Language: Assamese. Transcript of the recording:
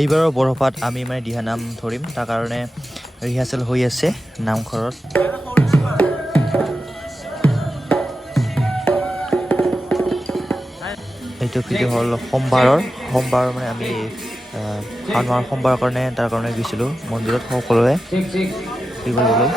এইবাৰৰ বৰসভাত আমি মানে দিহানাম ধৰিম, তাৰ কাৰণে ৰিহাৰ্চেল হৈ আছে নামঘৰত। এইটো ভিডিঅ' হ'ল সোমবাৰৰ মানে আমি শাওণ মাহৰ সোমবাৰৰ কাৰণে তাৰ কাৰণে গৈছিলোঁ মন্দিৰত সকলোৱে ফুৰিবলৈ।